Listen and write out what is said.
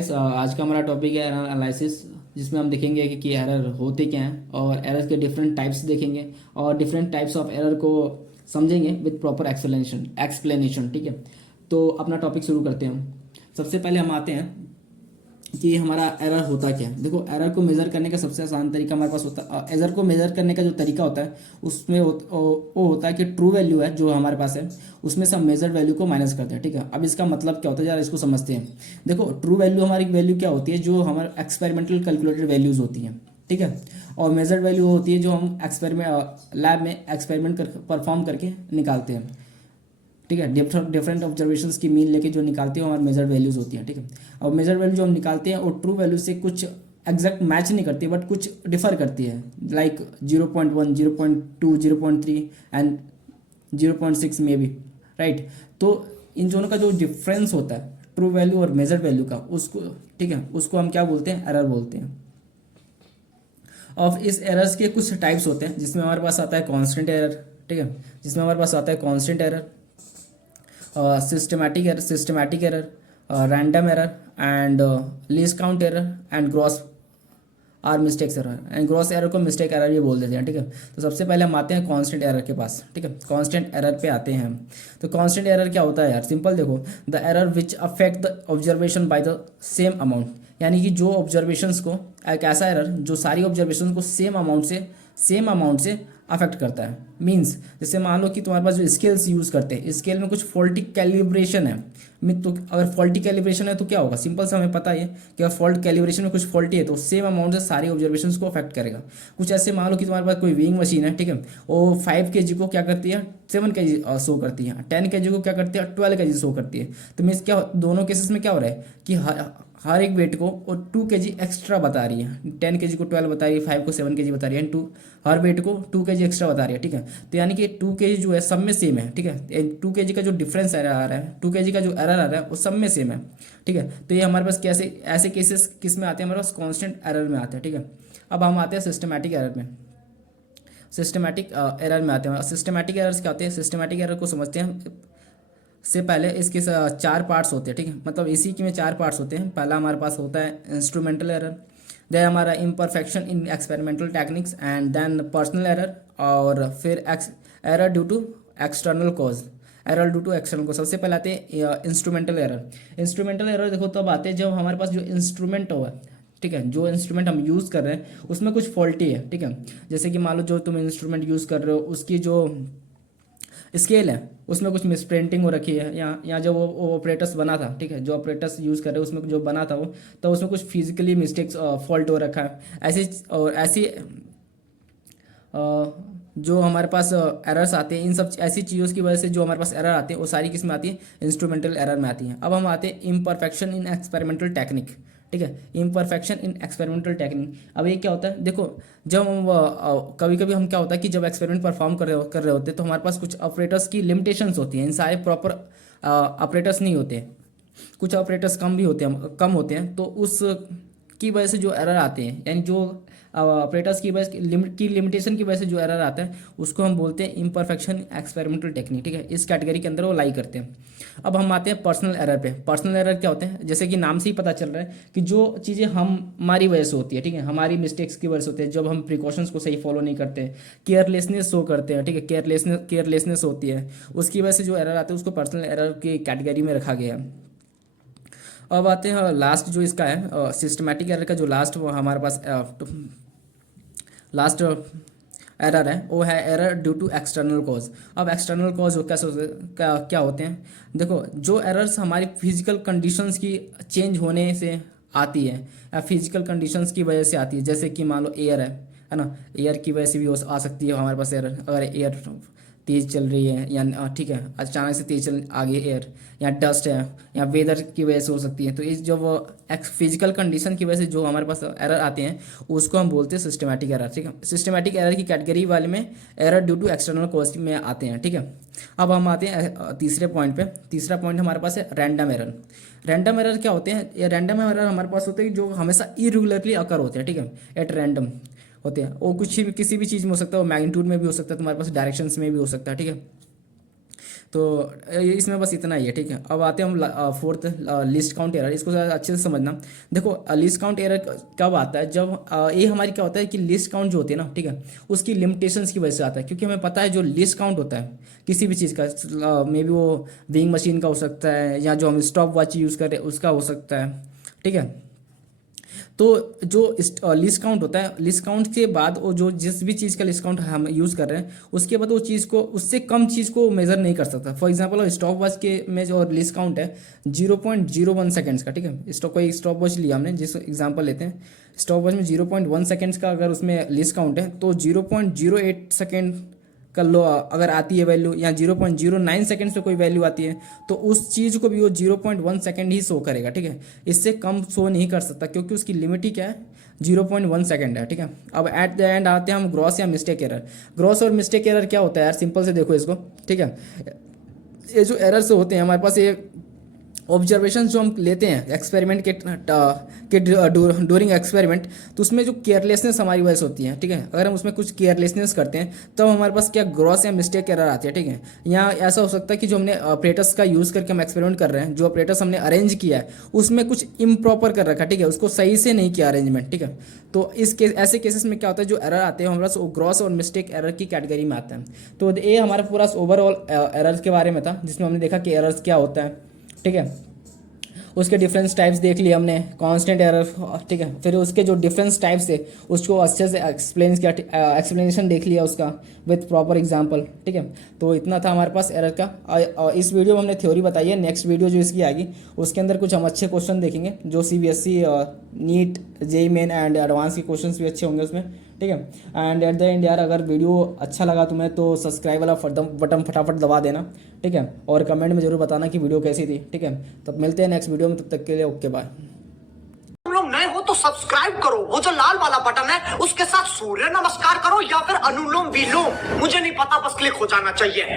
Guys, आज का हमारा टॉपिक है एरर एनालिसिस, जिसमें हम देखेंगे कि एरर होते क्या हैं और एरर के डिफरेंट टाइप्स देखेंगे और डिफरेंट टाइप्स ऑफ एरर को समझेंगे विद प्रॉपर एक्सप्लेनेशन। ठीक है, तो अपना टॉपिक शुरू करते हैं हम। सबसे पहले हम आते हैं कि हमारा एरर होता क्या है। देखो, एरर को मेज़र करने का सबसे आसान तरीका हमारे पास होता है। एरर को मेज़र करने का जो तरीका होता है उसमें वो होता है कि ट्रू वैल्यू है जो हमारे पास है, उसमें से हम मेजर वैल्यू को माइनस करते हैं। ठीक है, अब इसका मतलब क्या होता है, जरा इसको समझते हैं। देखो, ट्रू वैल्यू हमारी वैल्यू क्या होती है, जो हमारे एक्सपेरिमेंटल कैलकुलेटेड वैल्यूज़ होती हैं। ठीक है, और मेजर वैल्यू होती है जो हम एक्सपेरिमेंट लैब में एक्सपेरिमेंट परफॉर्म करके निकालते हैं। ठीक है, डिफरेंट ऑब्जर्वेशंस की मीन लेके जो निकालते हैं हमारे मेजर वैल्यूज होती हैं। ठीक है, और मेजर वैल्यू जो हम निकालते हैं वो ट्रू वैल्यू से कुछ एग्जैक्ट मैच नहीं करती, बट कुछ डिफर करती है, लाइक 0.1, 0.2, 0.3 एंड 0.6 में भी। राइट, तो इन दोनों का जो डिफरेंस होता है ट्रू वैल्यू और मेजर वैल्यू का, उसको ठीक है उसको हम क्या बोलते हैं, एरर बोलते हैं। और इस एरर्स के कुछ टाइप्स होते हैं, जिसमें हमारे पास आता है कांस्टेंट एरर। ठीक है, जिसमें हमारे पास आता है constant error, systematic error, random error and least count error and gross or mistakes error. And gross error को मिस्टेक एरर भी बोल देते हैं। ठीक है, तो सबसे पहले हम आते हैं कांस्टेंट एरर के पास। ठीक है, कांस्टेंट एरर पे आते हैं हम। तो कांस्टेंट एरर क्या होता है यार, सिंपल देखो, the error which affect the observation by the same amount. यानी कि जो ऑब्जर्वेशंस को, एक ऐसा एरर जो सारी ऑब्जर्वेशन को सेम अमाउंट से अफेक्ट करता है। मीन्स जैसे मान लो कि तुम्हारे पास जो स्केल्स यूज़ करते हैं, स्केल में कुछ फॉल्टी कैलिब्रेशन है। तो अगर फॉल्टी कैलिब्रेशन है तो क्या होगा, सिंपल से हमें पता है कि अगर फॉल्ट कैलिब्रेशन में कुछ फॉल्टी है तो सेम अमाउंट से सारी ऑब्जर्वेशंस को अफेक्ट करेगा। कुछ ऐसे मान लो कि तुम्हारे पास कोई वेइंग मशीन है। ठीक है, वो 5 kg को क्या करती है, 7 kg शो करती है। 10 kg को क्या करती है, 12 kg शो करती है। तो मीन्स क्या, दोनों केसेस में क्या हो रहा है कि हर एक वेट को वो 2 kg एक्स्ट्रा बता रही है। 10 kg को 12 बता रही है, 5 को 7 kg बता रही है, एंड हर वेट को 2 kg एक्स्ट्रा बता रही है। ठीक है, तो यानी कि 2 kg जो है सब में सेम है। ठीक है, 2 kg का जो डिफरेंस आ रहा है, 2 kg का जो एरर आ रहा है वो सब में सेम है। ठीक है, तो ये हमारे पास कैसे ऐसे केसेस किस में आते हैं, हमारे पास कॉन्स्टेंट एरर में आते हैं। ठीक है, अब हम आते हैं सिस्टमैटिक एरर में। सिस्टमैटिक एरर में आते हैं। सिस्टमैटिक एरर्स क्या होते हैं, सिस्टमैटिक एरर को समझते हैं से पहले इसके 4 पार्ट्स होते हैं। ठीक है, मतलब इसी के में 4 पार्ट्स होते हैं। पहला हमारे पास होता है इंस्ट्रूमेंटल एरर, देन हमारा imperfection in experimental techniques and then personal error, और फिर error due to external cause. Error due to external cause सबसे पहले आते हैं इंस्ट्रूमेंटल एरर। इंस्ट्रूमेंटल एरर देखो तब आते हैं जब हमारे पास जो इंस्ट्रूमेंट हुआ, ठीक है, जो इंस्ट्रूमेंट हम यूज़ कर रहे हैं उसमें कुछ फॉल्टी है। ठीक है, जैसे कि मान लो जो तुम इंस्ट्रूमेंट यूज़ कर रहे हो उसकी जो स्केल है उसमें कुछ मिसप्रिंटिंग हो रखी है, या जब वो ऑपरेटर्स बना था। ठीक है, जो ऑपरेटर्स यूज़ कर रहे हैं उसमें जो बना था वो, तो उसमें कुछ फिजिकली मिस्टेक्स फॉल्ट हो रखा है। ऐसी जो हमारे पास एरर्स आते हैं, इन सब ऐसी चीज़ों की वजह से जो हमारे पास एरर आते हैं वो सारी किस में आती है, इंस्ट्रूमेंटल एरर में आती हैं। अब हम आते हैं इम्परफेक्शन इन एक्सपेरिमेंटल टेक्निक। ठीक है, इम्परफेक्शन इन एक्सपेरिमेंटल टेक्निक। अब ये क्या होता है, देखो, जब हम कभी कभी हम क्या होता है कि जब एक्सपेरिमेंट परफॉर्म कर रहे होते हैं तो हमारे पास कुछ ऑपरेटर्स की लिमिटेशंस होती हैं। इन सारे प्रॉपर ऑपरेटर्स नहीं होते, कुछ ऑपरेटर्स कम होते हैं, तो उस की वजह से जो एरर आते हैं, यानी जो ऑपरेटर्स की वजह की लिमिटेशन की वजह से जो एरर आता है उसको हम बोलते हैं इम्परफेक्शन एक्सपेरिमेंटल टेक्निक। ठीक है, इस कैटेगरी के अंदर वो लाई करते हैं। अब हम आते हैं पर्सनल एरर पे। पर्सनल एरर क्या होते हैं, जैसे कि नाम से ही पता चल रहा है कि जो चीज़ें हमारी वजह से होती है। ठीक है, हमारी मिस्टेक्स की वजह से होती है, जब हम प्रिकॉशंस को सही फॉलो नहीं करते, केयरलेसनेस शो करते हैं। ठीक है, केयरलेसनेस होती है, उसकी वजह से जो एरर आते हैं उसको पर्सनल एरर की कैटेगरी में रखा गया है। अब आते हैं लास्ट जो इसका है सिस्टमैटिक एरर का, जो लास्ट वो हमारे पास लास्ट एरर है वो है error due to external cause. अब एक्सटर्नल कॉज क्या होते हैं, देखो, जो एरर्स हमारी फिजिकल कंडीशंस की चेंज होने से आती है या फिजिकल कंडीशंस की वजह से आती है, जैसे कि मान लो एयर है ना, एयर की वजह से भी आ सकती है हमारे पास एरर। अगर एयर तेज़ चल रही है या ठीक है अचानक से तेज़ चल आ गई एयर, या डस्ट है, या वेदर की वजह से हो सकती है, तो इस जो वो फिजिकल कंडीशन की वजह से जो हमारे पास एरर आते हैं उसको हम बोलते हैं सिस्टमैटिक एरर। ठीक है, सिस्टमैटिक एरर की कैटेगरी वाले में error due to external cause में आते हैं। ठीक है, अब हम आते हैं तीसरे पॉइंट पे। तीसरा पॉइंट हमारे पास है रैंडम एरर। रैंडम एरर क्या होते हैं, ये रैंडम एरर हमारे पास होते हैं जो हमेशा इरेगुलरली अकर होते हैं। ठीक है, एट रैंडम होते हैं, वो कुछ भी किसी भी चीज़ में हो सकता है, वो मैग्नीट्यूड में भी हो सकता है, तुम्हारे पास डायरेक्शंस में भी हो सकता है। ठीक है, तो इसमें बस इतना ही है, ठीक है। अब आते हैं हम फोर्थ लिस्ट काउंट एरर, इसको ज़रा अच्छे से समझना। देखो लिस्ट काउंट एरर कब आता है, जब ये हमारी क्या होता है कि लिस्ट काउंट जो होती है ना, ठीक है, उसकी लिमिटेशंस की वजह से आता है। क्योंकि हमें पता है जो लिस्ट काउंट होता है किसी भी चीज़ का, मे बी वो वेइंग मशीन का हो सकता है, या जो हम स्टॉप वॉच यूज़ कर रहे हैं उसका हो सकता है, ठीक है। तो जो लिस्ट काउंट होता है, लिस्ट काउंट के बाद वो जो जिस भी चीज़ का लिस्ट काउंट हम यूज़ कर रहे हैं, उसके बाद वो चीज़ को उससे कम चीज़ को मेज़र नहीं कर सकता। फॉर एग्जांपल स्टॉप वॉच के में जो लिस्ट काउंट है 0.01 सेकेंड्स का, ठीक है। कोई स्टॉप वॉच लिया हमने, जिस एग्जांपल लेते हैं, स्टॉप वॉच में 0.1 सेकेंड्स का अगर उसमें लिस्ट काउंट है, तो 0.08 सेकेंड का लो अगर आती है वैल्यू, या 0.09 सेकेंड्स पे कोई वैल्यू आती है, तो उस चीज़ को भी वो 0.1 सेकेंड ही शो करेगा, ठीक है। इससे कम शो नहीं कर सकता, क्योंकि उसकी लिमिट ही क्या है, 0.1 सेकेंड है, ठीक है। अब एट द एंड आते हैं हम ग्रॉस या मिस्टेक एरर। ग्रॉस और मिस्टेक एरर क्या होता है यार, सिंपल से देखो इसको, ठीक है। ये जो एरर्स होते हैं हमारे पास, ये ऑब्जर्वेशन जो हम लेते हैं एक्सपेरिमेंट के ड्यूरिंग एक्सपेरिमेंट, तो उसमें जो केयरलेसनेस हमारी वजह से होती है, ठीक है। अगर हम उसमें कुछ केयरलेसनेस करते हैं तब हमारे पास क्या ग्रॉस या मिस्टेक एरर आती है, ठीक है। यहाँ ऐसा हो सकता है कि जो हमने ऑपरेटर्स का यूज़ करके हम एक्सपेरिमेंट कर रहे हैं, जो ऑपरेटर्स हमने अरेंज किया है उसमें कुछ इम्प्रॉपर कर रखा है, ठीक है, उसको सही से नहीं किया अरेंजमेंट, ठीक है। तो ऐसे केसेस में क्या होता है, जो एरर आते हैं हमारे पास वो ग्रॉस और मिस्टेक एरर की कैटेगरी में आते हैं। तो ये हमारा पूरा ओवरऑल एरर्स के बारे में था, जिसमें हमने देखा कि एरर्स क्या होता है, ठीक है। उसके डिफरेंस टाइप्स देख लिए हमने, कांस्टेंट एरर, ठीक है। फिर उसके जो डिफरेंस टाइप्स थे उसको अच्छे से एक्सप्लेन किया, एक्सप्लेनेशन देख लिया उसका विथ प्रॉपर एग्जांपल, ठीक है। तो इतना था हमारे पास एरर का। इस वीडियो में हमने थ्योरी बताई है। नेक्स्ट वीडियो जो इसकी आएगी उसके अंदर कुछ हम अच्छे क्वेश्चन देखेंगे, जो CBSE NEET JEE main and advance के क्वेश्चन भी अच्छे होंगे उसमें, ठीक है। एंड एट द एंड यार, अगर वीडियो अच्छा लगा तुम्हें तो सब्सक्राइब वाला बटन फटाफट दबा देना, ठीक है। और कमेंट में जरूर बताना कि वीडियो कैसी थी, ठीक है। तब मिलते हैं नेक्स्ट वीडियो में, तब तक के लिए ओके बाय। तुम लोग नए हो तो सब्सक्राइब करो, वो जो लाल वाला बटन है उसके साथ सूर्य नमस्कार करो या फिर अनुलोम विलोम, मुझे नहीं पता, बस क्लिक हो जाना चाहिए।